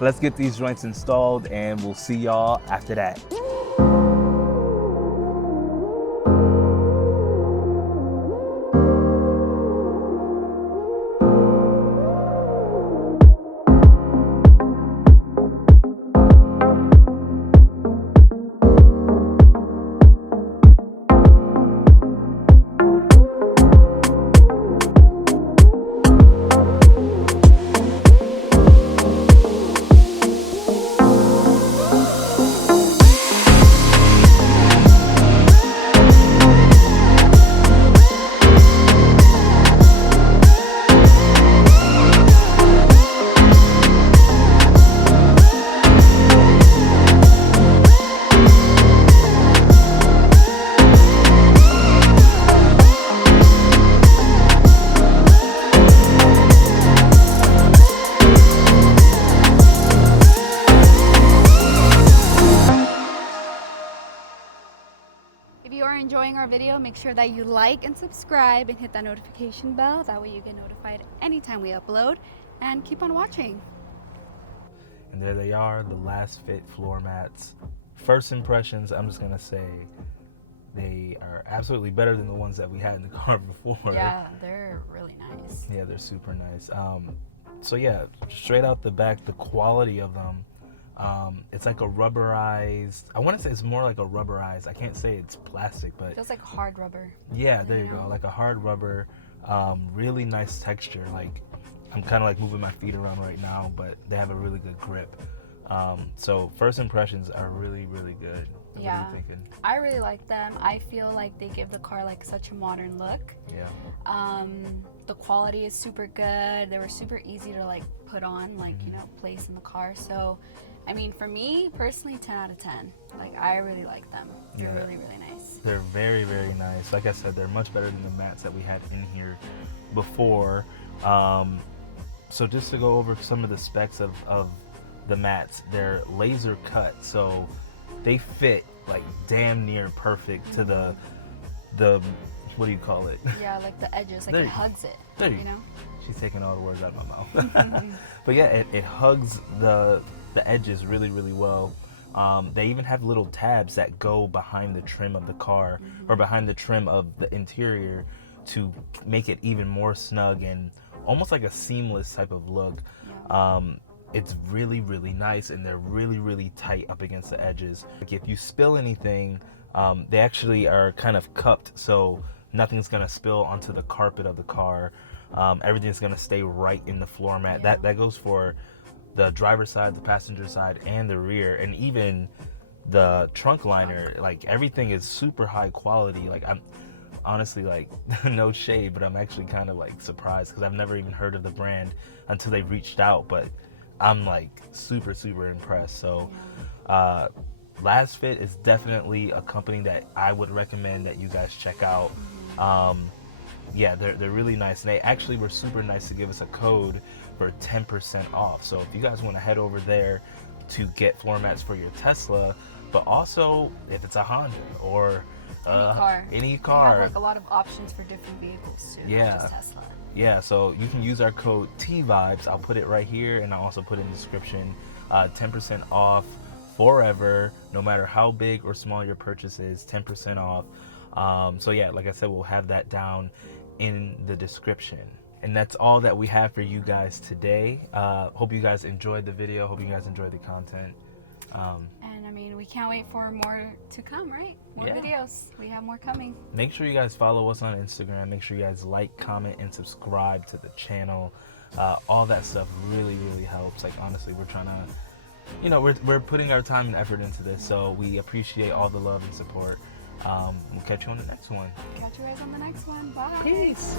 let's get these joints installed and we'll see y'all after that. If you are enjoying our video, make sure that you like and subscribe and hit that notification bell. That way you get notified anytime we upload, and keep on watching. And there they are, the Lasfit floor mats. First impressions, I'm just gonna say they are absolutely better than the ones that we had in the car before. Yeah, they're really nice. Yeah, they're super nice. So yeah, straight out the back, the quality of them, it's like a rubberized, I want to say it's more like a rubberized, I can't say it's plastic, but It feels like hard rubber. yeah, there you go, like a hard rubber, really nice texture. Like, I'm kind of like moving my feet around right now, but they have a really good grip. So first impressions are really, really good. Yeah, what are you thinking? I really like them. I feel like they give the car like such a modern look. Yeah. The quality is super good. They were super easy to like put on, like, you know, place in the car. So, I mean, for me personally, 10 out of 10. Like, I really like them. They're really, really nice. They're very, very nice. Like I said, they're much better than the mats that we had in here before. So just to go over some of the specs of the mats, they're laser cut, so they fit like damn near perfect to the what do you call it? Yeah, like the edges, like it hugs it. There you know? She's taking all the words out of my mouth. But yeah, it hugs the edges really, really well. They even have little tabs that go behind the trim of the car, or behind the trim of the interior, to make it even more snug and almost like a seamless type of look. It's really, really nice, and they're really, really tight up against the edges. Like, if you spill anything, they actually are kind of cupped, so nothing's gonna spill onto the carpet of the car. Everything's gonna stay right in the floor mat. Yeah. That goes for the driver's side, the passenger side, and the rear, and even the trunk liner. Like, everything is super high quality. Like, I'm honestly, like, no shade, but I'm actually kind of like surprised, because I've never even heard of the brand until they reached out, but I'm like super, super impressed. So Lasfit is definitely a company that I would recommend that you guys check out. Yeah, they're really nice, and they actually were super nice to give us a code for 10% off. So if you guys want to head over there to get floor mats for your Tesla, but also if it's a Honda or any car. They have like a lot of options for different vehicles too, Yeah. not just Tesla. Yeah, so you can use our code TVibes. I'll put it right here, and I'll also put it in the description. 10% off forever, no matter how big or small your purchase is, 10% off. So yeah, like I said, we'll have that down in the description. And that's all that we have for you guys today. Hope you guys enjoyed the video. Hope you guys enjoyed the content. And I mean, we can't wait for more to come, right? More videos. We have more coming. Make sure you guys follow us on Instagram. Make sure you guys like, comment, and subscribe to the channel. All that stuff really, really helps. Like, honestly, we're trying to, you know, we're putting our time and effort into this, so we appreciate all the love and support. We'll catch you on the next one. Catch you guys on the next one. Bye. Peace.